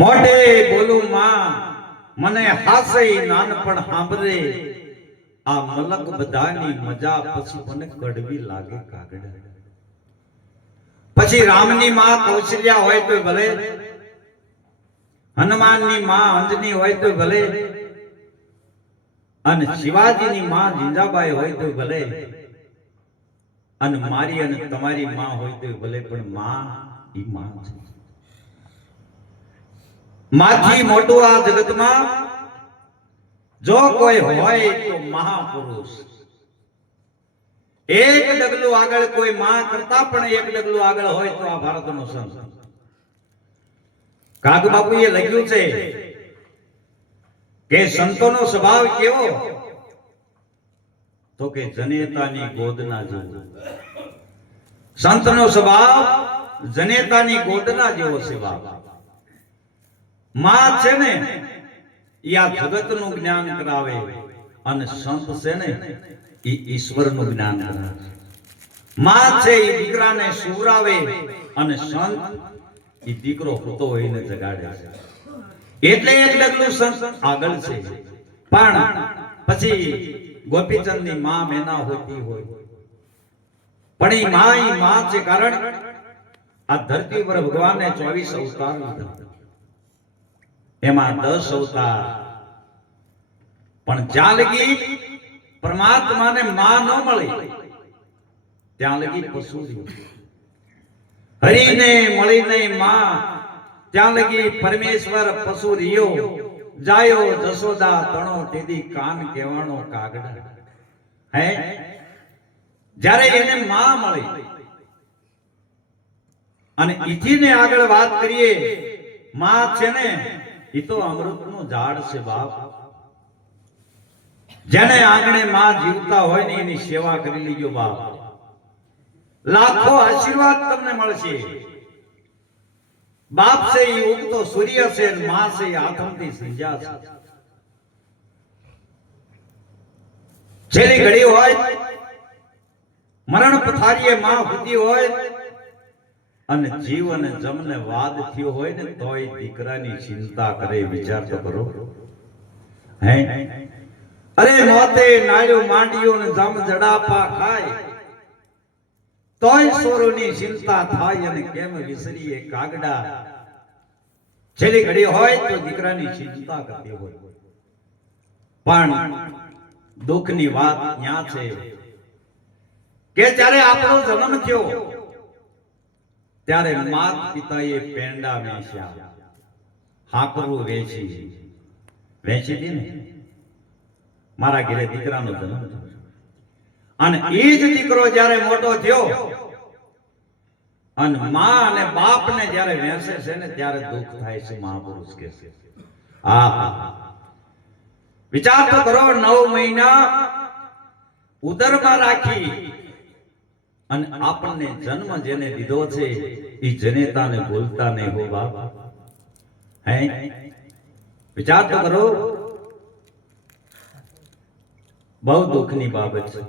મોઢે બોલું માં મને હાસે નાનપણ સાંભળે આ મલક બધાની મજા પછી મને કડવી લાગે કાગડા. પછી રામની માં કૌશલ્યા હોય તો ભલે, હનુમાનની માં અંજની હોય તો ભલે, અને શિવાજીની માં જીંજાબાઈ હોય તો ભલે, અને મારી અને તમારી માં હોય તો ભલે, પણ માં ઈ માં છે. માથી મોટું આ જગતમાં જો કોઈ હોય તો મહાપુરુષ. એક ડગલું આગળ કોઈ માં કરતા પણ એક ડગલું આગળ હોય તો આ ભારતનો સંત. કાગ બાપુએ લખ્યું છે કે સંતોનો સ્વભાવ કેવો, તો કે જનેતાની ગોદના જેવો. સંતનો સ્વભાવ જનેતાની ગોદના જેવો સ્વભાવ. માં છે ને ઈ આ જગતનું જ્ઞાન કરાવે, અને સંત છે ને ઈ ઈશ્વરનું જ્ઞાન કરાવે. માં છે ઈ દીકરાને સુવરાવે, અને સંત ઈ દીકરો હોતો હોઈને જગાડે છે. એટલે એક ડગલું સંત આગળ છે. પણ પછી ગોપીચંદની માં મેના હોતી હોય, પણ ઈ માં છે. કારણ આ ધરતી પર ભગવાને 24 અવતાર લીધા, એમાં 10 અવતાર. પણ જ્યાં લગી પરમાત્માને માં ન મળી ત્યાં લગી પશુ હરિને મળીને માં ત્યાં લગી પરમેશ્વર પશુ રહ્યો. જાયો જશોદા તણો તેદી કાન કહેવાનો કાગડા. હે જ્યારે એને માં મળી, અને ઈથીને આગળ વાત કરીએ, માં છે ને ઈ તો અમૃતનું ઝાડ છે બાપ. જેને આંગણે માં જીવતા હોય ને એની સેવા કરી લીજો બાપ. લાખો આશીર્વાદ તમને મળશે. બાપ છે ઈ ઉગતો સૂર્ય છે, માં છે ઈ આથમતી સંધ્યા છે. છેલ્લી ઘડી હોય, મરણ પથારીએ માં હુતી હોય, અને જીવ અને જમને વાદ થયો હોય ને તોય દીકરાની ચિંતા કરે. વિચાર તો કરો. હે અરે નોતે નાળ્યો માંડ્યો ને જમ જડાપા ખાય તોય સોરોની ચિંતા થાય, અને કેમ વિસરીએ કાગડા. છેલ્લી ઘડી હોય તો દીકરાની ચિંતા કરતી હોય. પણ દુઃખની વાત ત્યાં છે કે જ્યારે આપણો જન્મ થયો ત્યારે માત પિતાએ પેંડા વેચ્યા, હાકરું વેચી હતી ને. મારા ઘરે દીકરાનો જન્મ થયો, અને એ જ દીકરો જ્યારે મોટો થયો અને માં અને બાપ ને જ્યારે વેચે છે ને ત્યારે દુઃખ થાય છે. મહાપુરુષ કે છે વિચાર તો કરો. 9 મહિના ઉદરમાં રાખી અને આપણને જન્મ જેને દીધો છે ઈ જનેતાને ભૂલતા નહીં હો બાપ. હે વિચાર તો કરો. બહુ દુઃખની બાબત છે.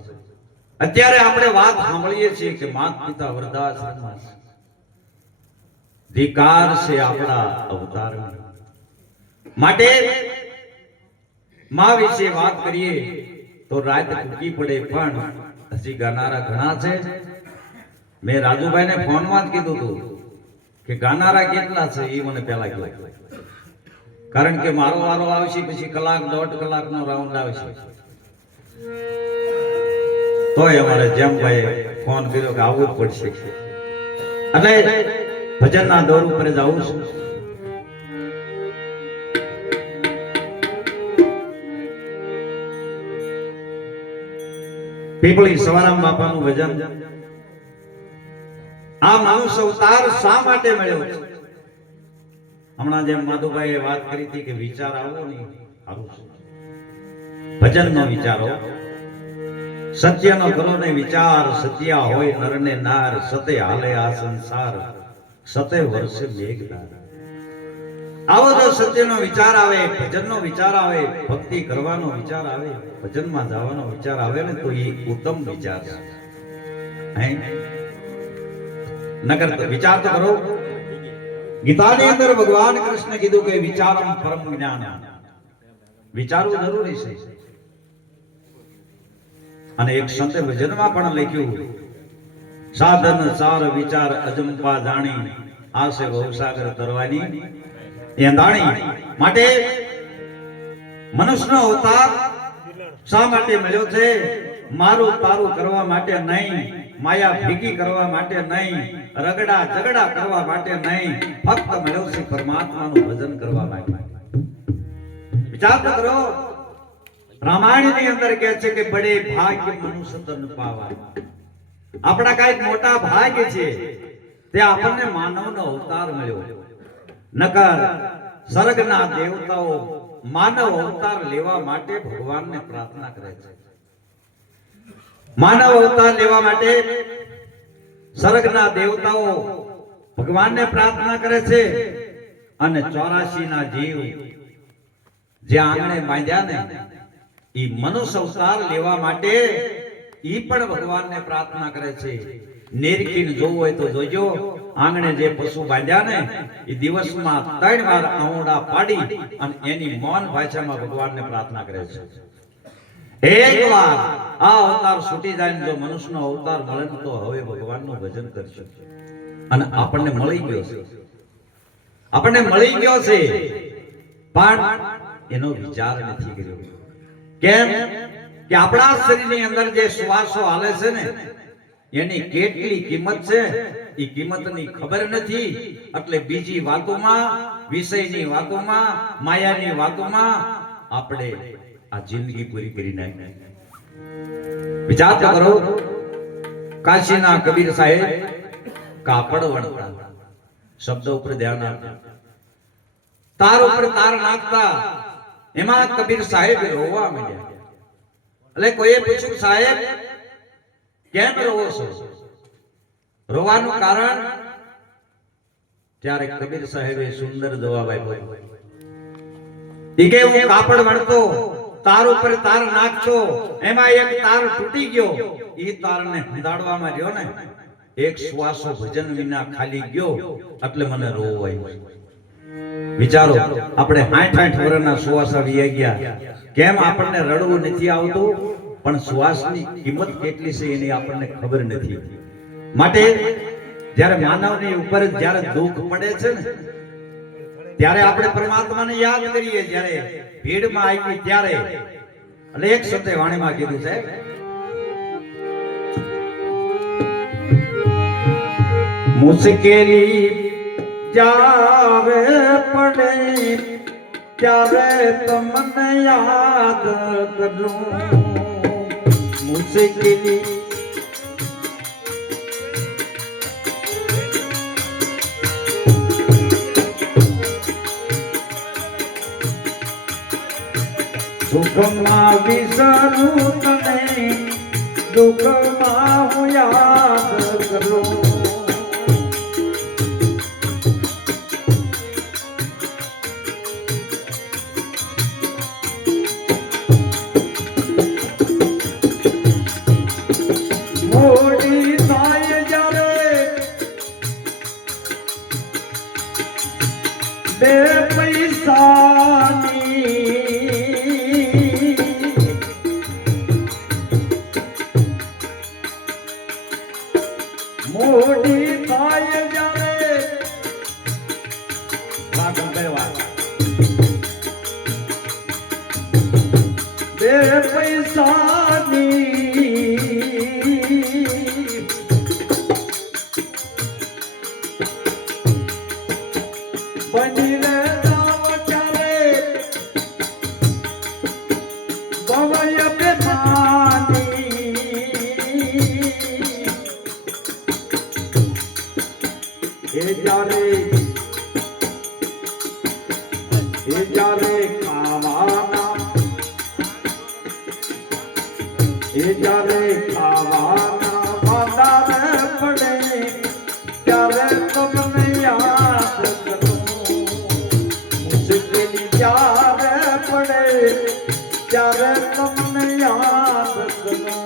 અત્યારે આપણે વાત સાંભળીએ છીએ કે માત પિતા વૃદ્ધાશ્રમમાં છે. ધિકાર છે આપણા અવતારમાં. માટે માં વિશે વાત કરીએ તો રાત ટૂંકી પડે, પણ હજી ગાનારા ઘણા છે. મેં રાજુભાઈને ફોનમાં જ કીધું હતું કે ગાનારા કેટલા છે એ મને પહેલા કહો, કારણ કે મારો વારો આવશે પછી કલાક 1.5 કલાકનો રાઉન્ડ આવશે. તોય અમારે જેમ ભાઈ ફોન કર્યો કે આવવું જ પડશે, એટલે ભજનના દોર ઉપર જ આવું છું. પીપળી સવારામ બાપાનું ભજન. આ મનુષ્ય અવતાર શા માટે મળ્યો છે? હમણાં જેમ માધુભાઈએ વાત કરી હતી કે વિચાર આવો નહીં, સારું છે. ભજનનો વિચારો, સત્યનો કરો ને વિચાર. સત્યા હોય નર ને નાર, સતે હાલે આ સંસાર, સતે વર્ષે મેઘધાર. આવો તો સત્યનો વિચાર આવે, ભજનનો વિચાર આવે, ભક્તિ કરવાનો વિચાર આવે, ભજનમાં જવાનો વિચાર આવે ને તો એ ઉત્તમ વિચાર છે. નગર તો વિચાર તો કરો. ગીતાની અંદર ભગવાન કૃષ્ણ કીધું કે વિચારમ પરમ જ્ઞાન, વિચારવું જરૂરી છે. અને એક સંતે ભજનમાં પણ લખ્યું, સાધન સાર વિચાર અજંપા જાણી, આસે ભવસાગર તરવાની એંધાણી. માટે મનુષ્યનો અવતાર શા માટે મળ્યો છે? મારું તારું કરવા માટે નહીં, માયા ભેગી કરવા માટે નહીં, રગડા ઝગડા કરવા માટે નહીં, ફક્ત મળ્યો છે પરમાત્માનું ભજન કરવા માટે. વિચાર કરો, રામાયણની અંદર કહે છે કે બડે ભાગ્ય મનુષ્ય તન પાવા. આપણા કઈક મોટા ભાગ્ય છે તે આપણને માનવનો અવતાર મળ્યો. નકર સ્વર્ગના દેવતાઓ માનવ અવતાર લેવા માટે ભગવાનને પ્રાર્થના કરે છે. માનવ અવતાર લેવા માટે સ્વર્ગના દેવતાઓ ભગવાનને પ્રાર્થના કરે છે. અને 84 ના જીવ જે આંગણે બાંધ્યા ને, ઈ મનુષ્ય અવતાર લેવા માટે ઈ પણ ભગવાનને પ્રાર્થના કરે છે. નિરખીને જોવું હોય તો જોજો, આંગણે જે પશુ બાંધ્યા ને, એ દિવસમાં 3 વાર આંગણા પાડી અને એની મૌન ભાષામાં ભગવાનને પ્રાર્થના કરે છે. એકવાર આ અવતાર છૂટી જાય ને જો મનુષ્યનો અવતાર મળે ને તો હવે ભગવાનનું ભજન કરશે. અને આપણને મળી ગયો છે, આપણને મળી ગયો છે, પણ એનો વિચાર નથી કર્યો. કેમ કે આપણા શરીરની અંદર જે શ્વાસો હાલે છે ને, એની કેટલી કિંમત છે એ કિંમતની ખબર નથી. એટલે બીજી વાતોમાં, વિષયની વાતોમાં, માયાની વાતોમાં આપણે આ જિંદગી પૂરી કરી નાખી. વિચાર તો કરો, કાશીના કબીર સાહેબ કાપડ વણતા, શબ્દ ઉપર ધ્યાન આપતા, તાર ઉપર તાર નાખતા. એમાં કબીર સાહેબ રોવા માંડ્યા. એટલે કોઈએ પૂછ્યું, સાહેબ કેમ રોવો છો? રોવાનું કારણ? ત્યારે કબીર સાહેબે સુંદર જવાબ આપ્યો. ઈ કે હું કાપડ વણતો, તાર ઉપર તાર નાખતો, એમાં એક તાર તૂટી ગયો, ઈ તારને હંધાડવામાં રહ્યો ને, એક શ્વાસો ભજન વિના ખાલી ગયો, એટલે મને રોવો આવ્યો. વિચારો, આપણે 60 વર્ષના શ્વાસા વી ગયા, કેમ આપણને રડવું નથી આવતું? પણ શ્વાસની કિંમત કેટલી છે એની આપણને ખબર નથી. માટે જ્યારે માનવની ઉપર જ્યારે દુઃખ પડે છે ને, ત્યારે આપણે પરમાત્માને યાદ કરીએ. જ્યારે ભીડમાં આવી ત્યારે, એટલે એક શબ્દે વાણીમાં કીધું છે, મુશ્કેલી જ્યારે પડે ત્યારે તમને યાદ કરું. મુશ્કેલી સુખમાં વિસરું તને, દુઃખમાં હું યાદ કરું. મોડી થાય જ્યારે બે પૈસાની, મોડી થાય જ્યારે બે પૈસાની, બનીને જાવ ત્યારે ભવય બેમાની. એ જ્યારે ખાવાના, એ જ્યારે ખાવાના વાદાને પડે ત્યારે તમને યાદ કરું. મુશ્કેલી જ્યારે પડે ત્યારે તમને યાદ કરું.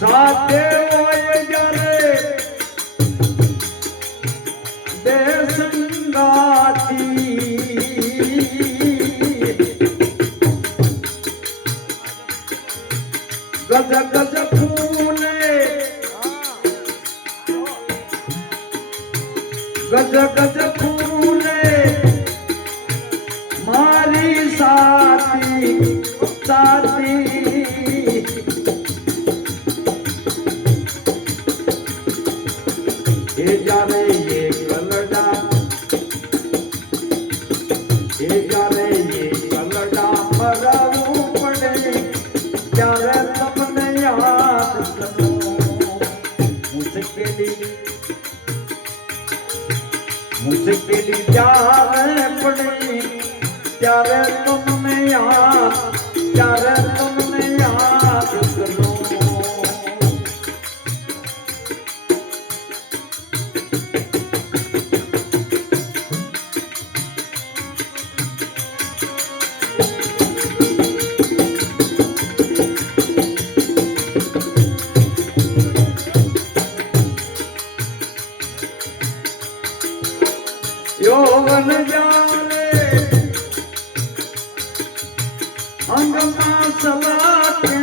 સાથે હોય જ્યારે બે સંગાતી ગજ ગજ ફૂલે ગજ ગજ ફૂલે મારી સાથી સાથી એ જાને એ કલડા મરાવું પડે ત્યારે તમને યાદ કરો મુશ્કેલી જ્યારે પડે ત્યારે તમને યાદ કરો યૌવન જાને અંગમાં સલાકે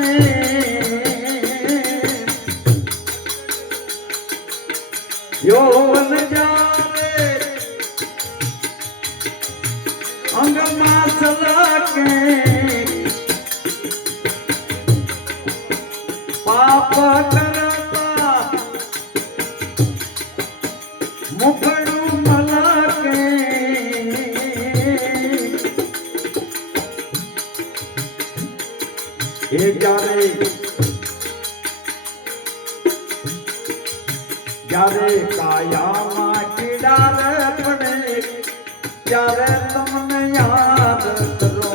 યૌવન જાને અંગમાં સલાકે પાપ કરતા મુખડું મલાકે એ જ્યારે કાયામાં કીડા પડે ત્યારે તમને યાદ કરો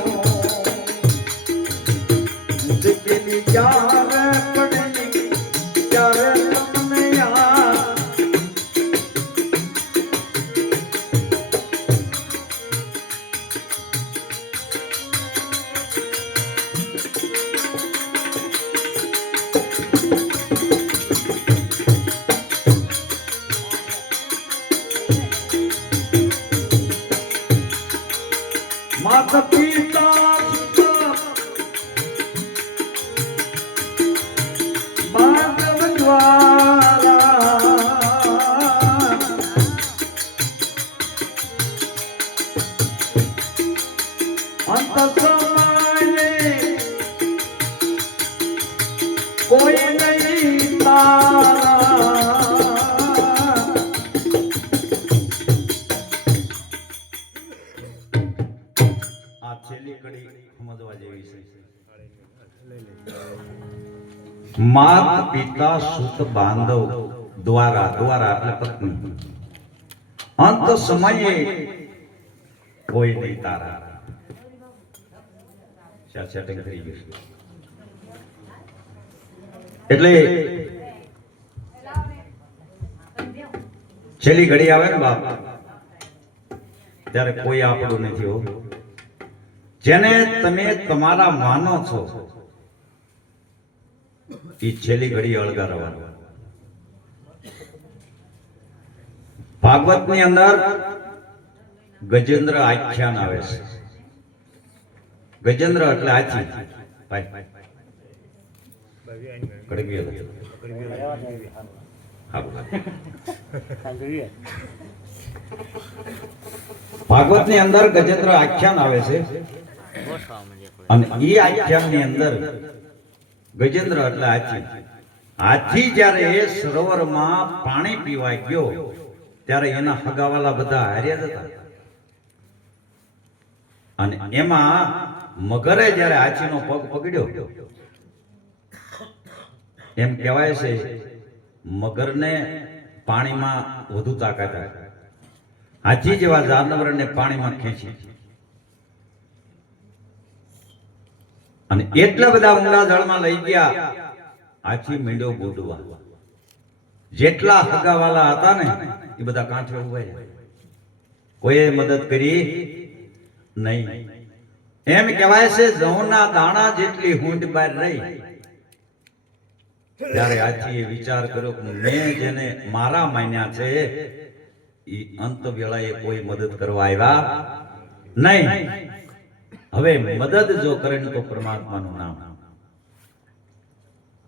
મુશ્કેલી જ્યારે પડે ત્યારે તમને યાદ માતા પિતા માધવ દ્વારા અંત સમયે કોઈ નહીં તારા છેલ્લી કડી સમજવા જેવી છે માતા પિતા સુત બાંધવ દ્વારા એટલે પત્ની અંત સમયે કોઈ નહીં તારા સેટિંગ થઈ ગયું એટલે છેલ્લી ઘડી આવે ને બાપ ત્યારે કોઈ આપણું નથી હો જેને તમે તમારા માનો છો એ છેલ્લી ઘડી અળગારવાનો ભાગવત ની અંદર ગજેન્દ્ર આખ્યાન આવે છે ગજેન્દ્ર એટલે આથી ભાગવત ની અંદર ગજેન્દ્ર આખ્યાન આવે છે અને એ આખ્યાન ની અંદર ગજેન્દ્ર એટલે હાથી જ્યારે એ સરોવરમાં પાણી પીવા ગયો ત્યારે એના હગાવાલા બધા હાર્યા હતા અને એમાં મગરે જ્યારે હાથીનો પગ પકડ્યો એમ કહેવાય છે મગરને પાણીમાં વધુ તાકાત આવે હાથી જેવા જાનવરને પાણીમાં ખેંચી અને એટલા બધા ઊંડા જળમાં લઈ ગયા હાથી મીંડો બોડવા જેટલા હગાવાલા હતા ને એ બધા કાંઠે ઉભા રહ્યા કોઈએ મદદ કરી નહીં એમ કહેવાય છે ઘઉંના દાણા જેટલી હૂંડ બહાર રહી ત્યારે આથી વિચાર કર્યો કે મેં જેને મારા માન્યા છે એ અંત વેળાએ કોઈ મદદ કરવા આવ્યા નહીં. હવે મદદ જો કરે ને તો પરમાત્માનું નામ.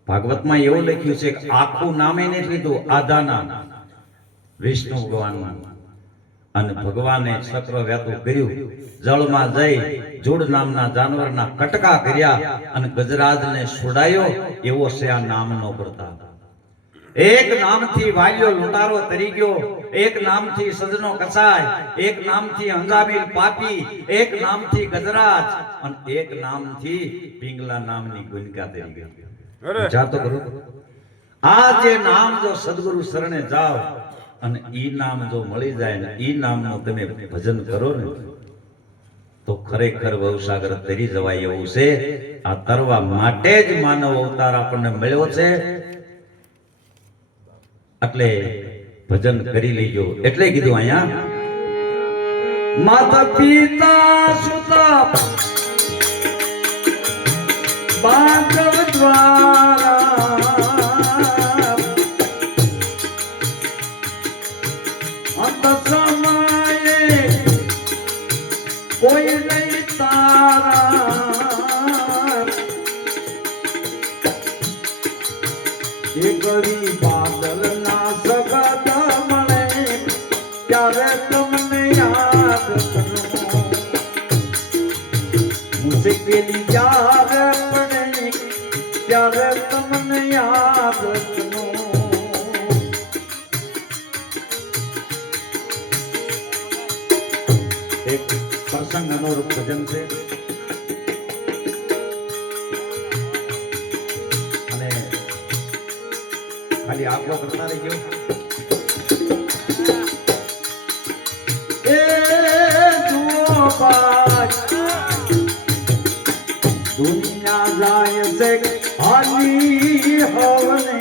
ભાગવતમાં એવું લખ્યું છે કે આખું નામે નથી લીધું, આધા નામ વિષ્ણુ ભગવાનનું. અને ભગવાને ચક્ર વ્યાતું કર્યું, જળમાં જઈ જોડ નામના જાનવરના કટકા કર્યા અને ગજરાજને છોડાયો. એવો છે આ નામનો પ્રતાપ. એક નામથી વાલ્યો લૂંટારો તરી ગયો, એક નામથી સજનો કસાય, એક નામથી અંજામીલ પાપી, એક નામથી ગજરાજ અને એક નામથી પિંગલા નામની ગુનકા તરી ગયો. જાતો કરો. આ જે નામ જો સદગુરુ શરણે જાઓ અને ઈ નામ જો મળી જાય ને ઈ નામનું તમે ભજન કરો ને તો ખરેખર ભવસાગર તરી જવાય એવું છે. આ તરવા માટે જ માનવ અવતાર આપણને મળ્યો છે. એટલે ભજન કરી લેજો. એટલે કીધું અહીંયા માતા પિતા સુતા બાંધવ દ્વારા અંત સમયે કોઈ નહીં તારા એ ગરી બાદલ ના સગત મળે ત્યારે તમને યાદ કરો. મુશ્કેલી જ્યારે પડે ત્યારે તમને યાદ કરો. એક પ્રસંગ અનુરૂપ ભજન છે અને ખાલી આપણો કરતા રહી ગયો. એ જુઓ દુનિયા જાય છે હાલી હોને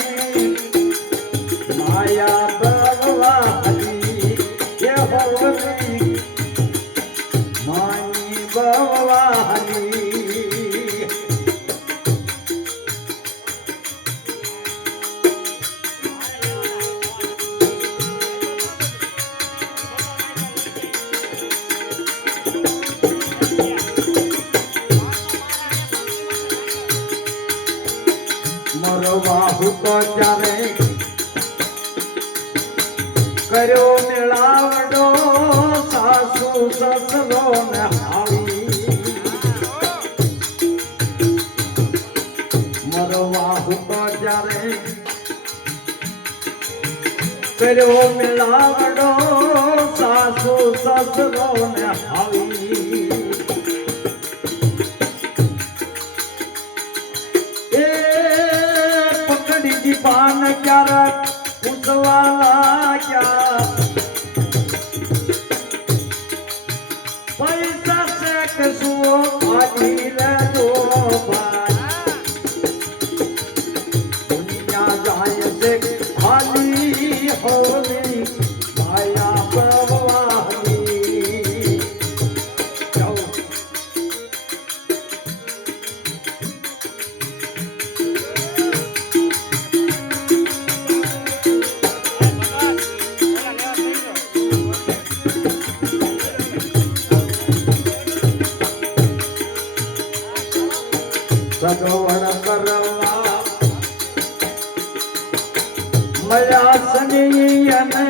માયા બરવાલી એ હોને માની બરવાલી. મરવા હુકો ત્યારે કર્યો મેળાવડો સાસુ સસરો ને હાવી. મરવા હુકો ત્યારે કર્યો મેળાવડો સાસુ સસરો ને હાવી. પાન ક્યારેક પૂછવા લાગ્યા પૈસા છે કે શું ભાગી લેજો ભાઈ. દુનિયા જાય છે ખાલી હોલી માયા પ્રવાહી. સગવડ કરવા મળ્યા સની અને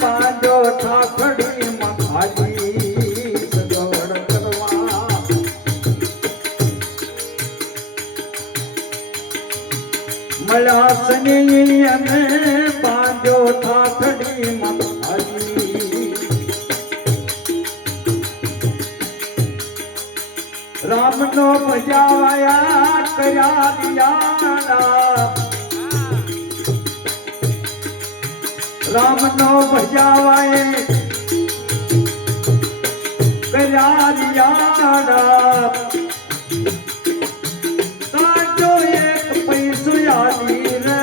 પાંજો ઠાકડી મખાજી. સગવડ કરવા મળ્યા સની અને પાંજો ઠાકડી મખાજી. રામનો ભજાયા કર્યા દિયાના, રામનો ભજાવાય કર્યા દિયાના. કાજો એક પૈસો યાદી રે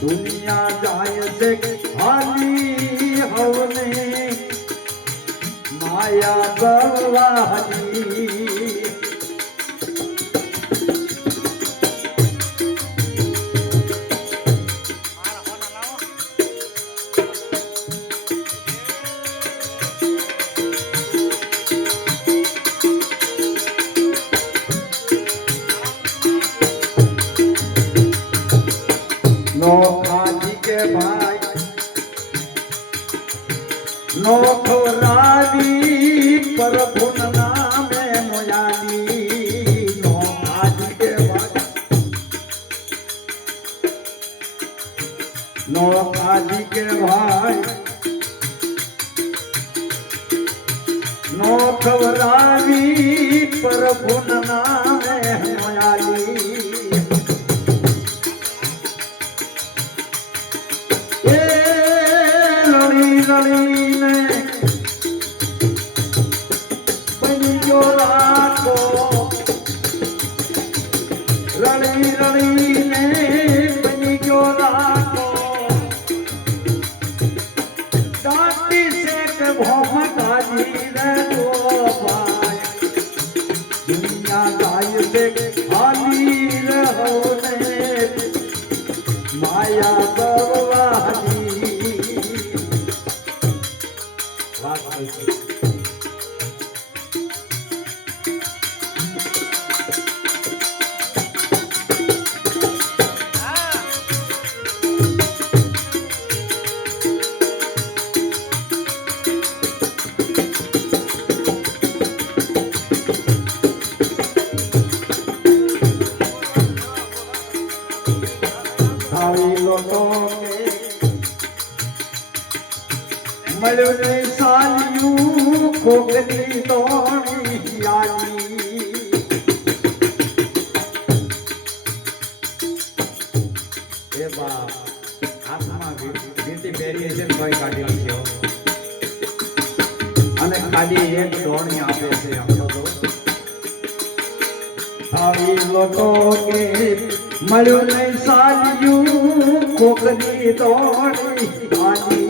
દુનિયા જાય છે હાલી હવને માયા બરવાહની. નોખાજી કે ભાઈ નોખો રાવી પ્રભુના નામે મોયાલી નોખાજી કે ભાઈ નોખાજી કે ભાઈ નોખવરાવી પ્રભુના નામે મોયાલી એ રળી રળીને બની ગયો રાખો રળી રળીને બની ગયો રાખો દાંતી શેક ભોમકાજી રે તો ભાઈ દુનિયા ગાય છે ખાલી રહો ને માયા ગરવાની વાત છે મળ્યું નહીં સાલિયું ખોગની દોણી યાલી એ બાપ હાથમાં વીંટી પહેરીએ છે કોઈ કાઢી છે અને ખાલી એક દોણી આપે છે આપણો તો આવી લોકો કે મળ્યું નહીં સાલિયું ખોગની દોણી યાલી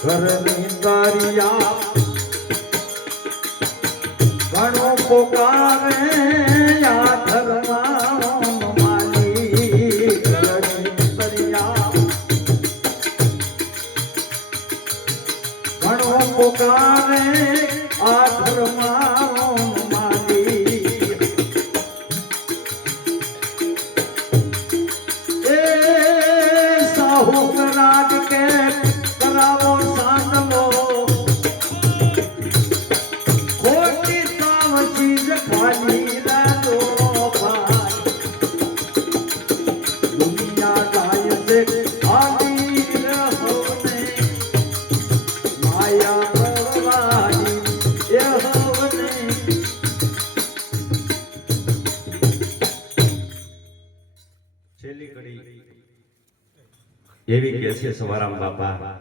ઘરની દરિયા ઘણો પોકારે આ ધર્મ માની ઘરની દરિયા ઘણો પોકારે આ ધર્મ માની એ સાહુક રાજ કે કરાવો સાંડવો ખોટી તાવ ચીજ ખાલી રાતો ભાઈ દુનિયા ગાય છે ખાલી રહો ને માયા ભગવાની એ હોને છેલ્લી કડી એવી કે છે સવારામ બાપા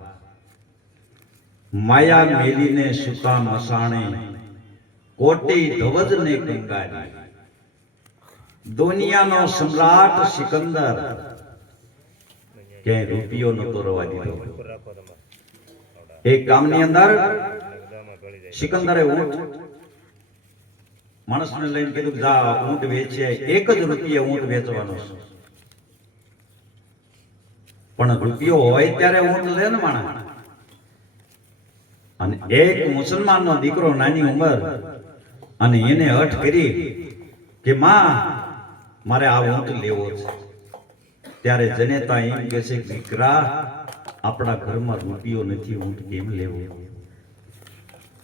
માયા મેલીને સુકા મસાણે કોટી ધવજને કંગારી દુનિયાનો સમ્રાટ સિકંદર કે રૂપિયો નતો રવા દીધો એક ગામની અંદર સિકંદરે ઊંટ માણસને લઈને કીધું જા ઊંટ વેચે 1 જ રૂપિયે ઊંટ વેચવાનો છે પણ રૂપિયો હોય ત્યારે ઊંટ લે ને માણસ અને એક મુસલમાનનો દીકરો નાની ઉંમર અને એને હઠ કરી કે માં મારે આ ઊંટ લેવો છે ત્યારે જનેતા એમ કહે છે દીકરા આપણા ઘરમાં રૂપિયો નથી ઊંટ કેમ લેવો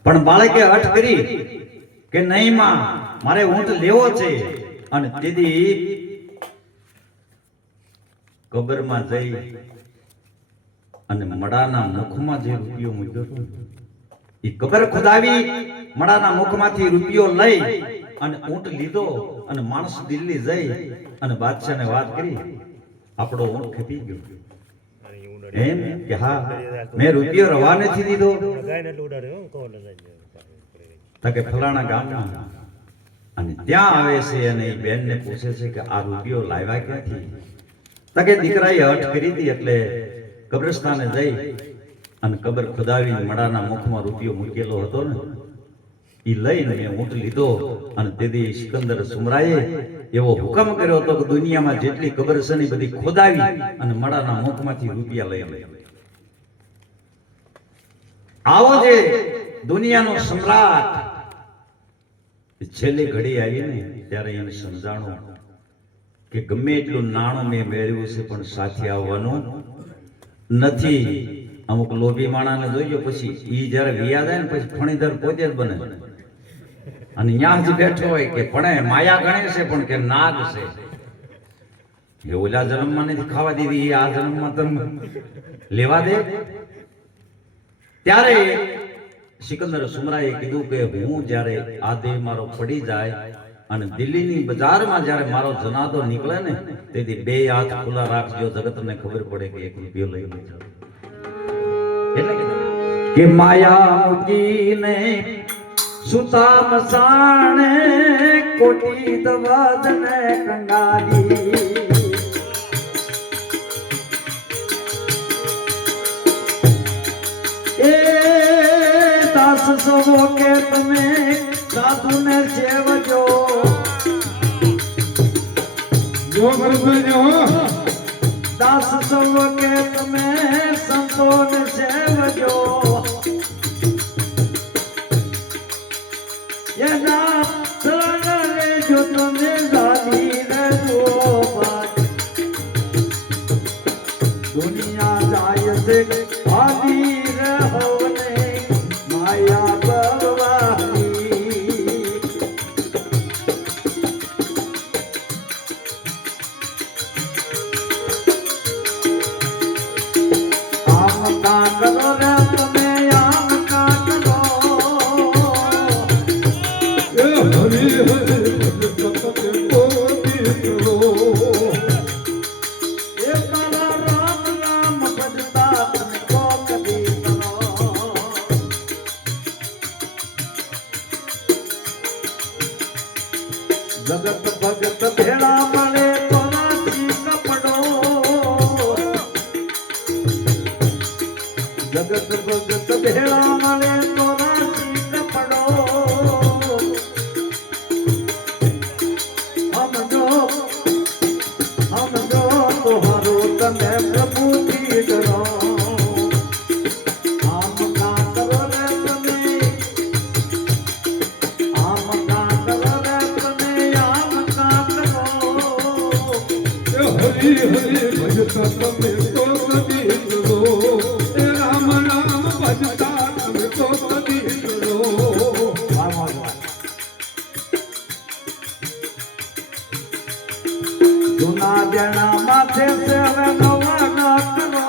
પણ બાળકે હઠ કરી કે નહીં માં મારે ઊંટ લેવો છે અને તેથી કબરમાં જઈ અને મડાના મુખમાં જે રૂપિયો મૂક્યો હતો એ કબર ખોદાવી મડાના મુખમાંથી રૂપિયો લઈ અને ઊંટ લીધો અને માણસ દિલ્હી જઈ અને બાદશાહને વાત કરી, આપણો ઊંટ ખેપી ગયો. એમ કે હા, મેં રૂપિયો રવા નથી દીધો. કે ફલાણા ગામમાં. અને ત્યાં આવે છે અને એ બેનને પૂછે છે કે આ રૂપિયો લાવ્યા ક્યાંથી? કે દીકરાએ હઠ કરી હતી એટલે કબ્રસ્તાને જઈ અને કબર ખોદાવી મડાના મુખમાં રૂપિયો મૂકેલો હતો ને, એ લઈને મેં ઊંટ લીધો. અને તેથી સિકંદર સુમરાએ એવો હુકમ કર્યો હતો કે દુનિયામાં જેટલી કબર છે ને બધી ખોદાવી અને મડાના મુખમાંથી રૂપિયા લઈ લે. આવો જે દુનિયાનો સમ્રાટ છેલ્લી ઘડી આવી ને ત્યારે એને સમજાણું કે ગમે એટલું નાણું મેં મેળવ્યું છે પણ સાથે આવવાનું નથી. અમુક લોભી માણાને જોઈજો પછી ઈ જયારે વિયા જાય ને પછી ફણીધર પોતે જ બને અને ત્યાં જ બેઠો હોય કે પણ માયા ગણે છે પણ કે નાગ છે. એ ઓલા જન્મમાં નથી ખાવા દીધી, આ જન્મમાં તમે લેવા દે. ત્યારે સિકંદર સુમરાએ કીધું કે હું જ્યારે આ દેહ મારો પડી જાય અને દિલ્હીની બજારમાં જ્યારે મારો જનાદો નીકળે ને તેથી બે હાથ ખુલ્લા રાખજો, જગતને ખબર પડે કે એક રૂપિયો લઈ લીધો. એટલે કે માયા મૂકીને સુતા મસાણે કોટી દવાદને કંગાલી. સવો કે તમે સાધુને સેવજો, જો બરસજો દાસ સવો કે તમે સંતોને સેવજો. એના શરણ લેજો તમે જાની રહેજો. દુનિયા જાય છે આદિ રહવને માયા ભગવાની. આમ કા કરો રે તમે, આમ કા કરો. એ હરી હરી સતત બોલી કરો. એ તારા રામ નામ ભજતા તને કો કદી કરો. જગત ભગત ભેળા મળે તો નાસી કપડો. જગત ભગત ભેળા મળે તો નાસી કપડો. સમજો સમજો તો હારો તમે પ્રભુથી ડરો. આમ કા કરો રે તમે, આમ કા કરો રે તમે, આમ કા કરો. હરી હરી ભજતા તમે તો કદી કરો. એ રામ રામ ભજતા તમે તો કદી કરો. જૂના દેણા માથે છે હવે નવા ના કરો.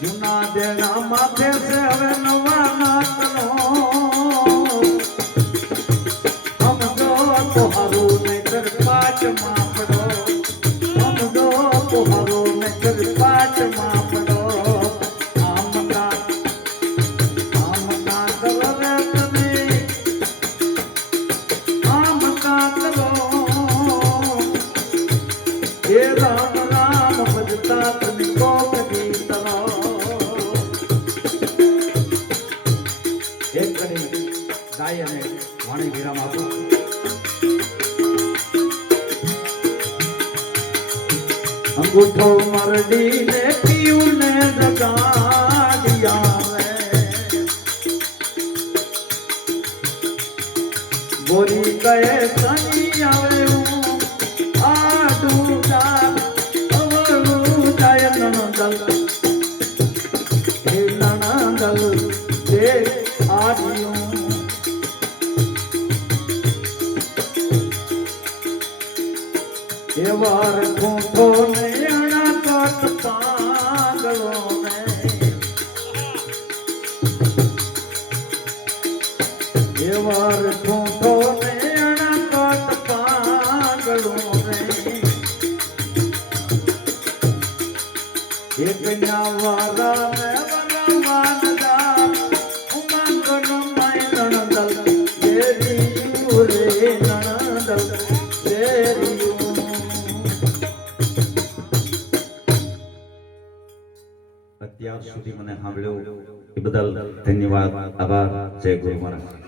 જૂના દેણા માથે છે હવે નવા ના કરો. સમજો તો હારું નહીતર પાછમાં પડો. સમજો તો હારું નહીતર પાછમાં પડો. આમ કા કરો રે તમે, આમ કા કરો. એ રામ રામ ભજતા તમે કો કદી કરો. એક કરી ગાય અને વાણી વિરામ આપો. અંગૂઠો મરડીને પીઉને જગાડ્યા રે. ગોરી કહે સની આવે આડું ચાલ અવળું જાય નણદલ. હે નણદલ જે આડ્યું. એવાર ખૂંઠો ને અણા કટ પાગલો ને. એક ન્યાવારા ને વરવાન દા ઉમંગનો માય નણદલ દેરીયુ રે નણદલ દેરીયુ. અત્યાર સુધી મને સાંભળ્યો એ બદલ ધન્યવાદ, આભાર. જય ગુરુ મહારાજ.